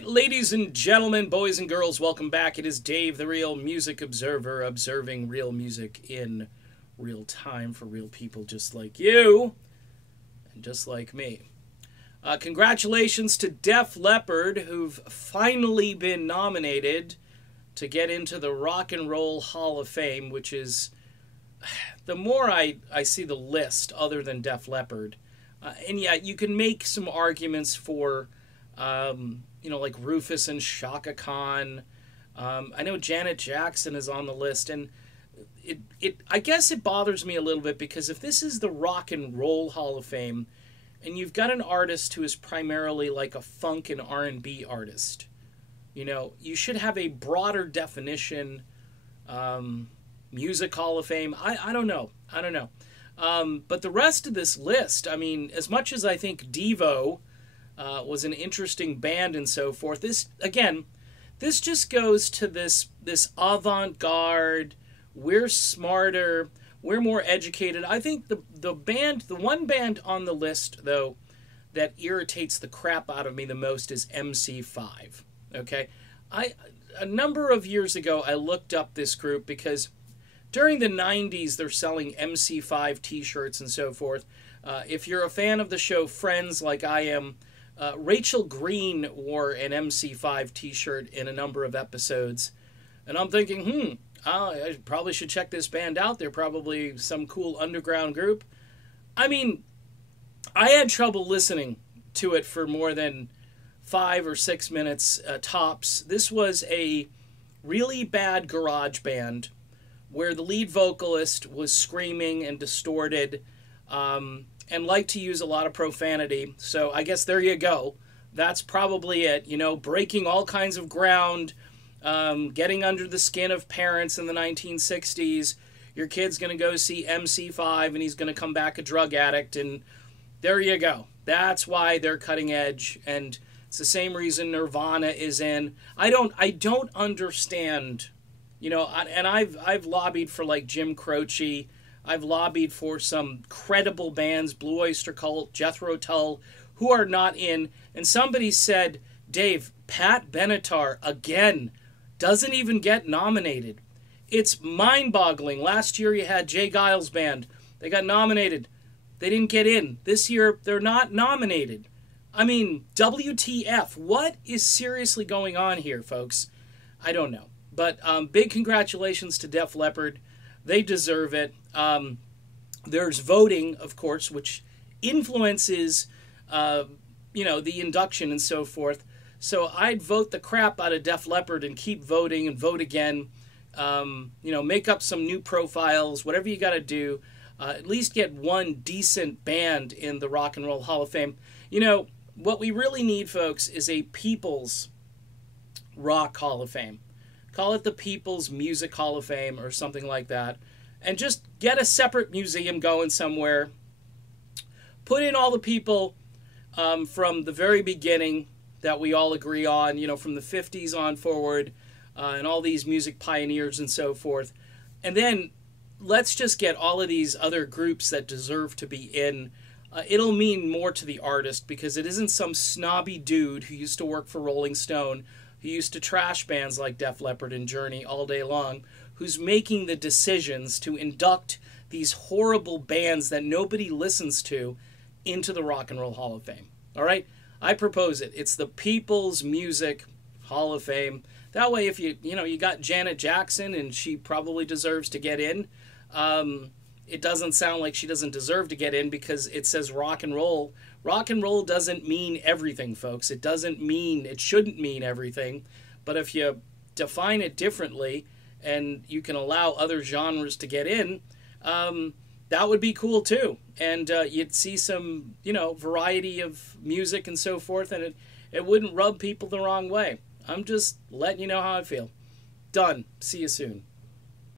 right, ladies and gentlemen, boys and girls, welcome back. It is Dave, the Real Music Observer, observing real music in real time for real people just like you and just like me. Congratulations to Def Leppard, who've finally been nominated to get into the Rock and Roll Hall of Fame, which is, the more I see the list other than Def Leppard, and yeah, you can make some arguments for, like Rufus and Shaka Khan. I know Janet Jackson is on the list, and I guess it bothers me a little bit because if this is the Rock and Roll Hall of Fame, and you've got an artist who is primarily like a funk and R&B artist, you should have a broader definition. Music Hall of Fame. I don't know. But the rest of this list, I mean, as much as I think Devo was an interesting band and so forth, this just goes to this avant-garde, we're smarter, we're more educated. I think the one band on the list, though, that irritates the crap out of me the most is MC5. Okay? A number of years ago, I looked up this group because during the 90s, they're selling MC5 t-shirts and so forth. If you're a fan of the show Friends, like I am, Rachel Green wore an MC5 t-shirt in a number of episodes. And I'm thinking, I probably should check this band out. They're probably some cool underground group. I mean, I had trouble listening to it for more than 5 or 6 minutes tops. This was a really bad garage band where the lead vocalist was screaming and distorted and liked to use a lot of profanity. So I guess there you go. That's probably it. Breaking all kinds of ground, getting under the skin of parents in the 1960s. Your kid's going to go see MC5 and he's going to come back a drug addict. And there you go. That's why they're cutting edge. And it's the same reason Nirvana is in. I don't understand. And I've lobbied for like Jim Croce. I've lobbied for some credible bands, Blue Oyster Cult, Jethro Tull, who are not in. And somebody said, Dave, Pat Benatar, again, doesn't even get nominated. It's mind-boggling. Last year you had Jay Giles' band. They got nominated. They didn't get in. This year they're not nominated. I mean, WTF? What is seriously going on here, folks? I don't know. But big congratulations to Def Leppard. They deserve it. There's voting, of course, which influences, the induction and so forth. So I'd vote the crap out of Def Leppard and keep voting and vote again. Make up some new profiles, whatever you got to do. At least get one decent band in the Rock and Roll Hall of Fame. What we really need, folks, is a People's Rock Hall of Fame. Call it the People's Music Hall of Fame or something like that. And just get a separate museum going somewhere. Put in all the people from the very beginning that we all agree on, from the 50s on forward, and all these music pioneers and so forth. And then let's just get all of these other groups that deserve to be in. It'll mean more to the artist because it isn't some snobby dude who used to work for Rolling Stone, who used to trash bands like Def Leppard and Journey all day long, who's making the decisions to induct these horrible bands that nobody listens to into the Rock and Roll Hall of Fame. All right? I propose it. It's the People's Music Hall of Fame. That way, if you got Janet Jackson and she probably deserves to get in, it doesn't sound like she doesn't deserve to get in because it says rock and roll. Rock and roll doesn't mean everything, folks. It shouldn't mean everything. But if you define it differently and you can allow other genres to get in, that would be cool too. And you'd see some, variety of music and so forth, and it wouldn't rub people the wrong way. I'm just letting you know how I feel. Done. See you soon.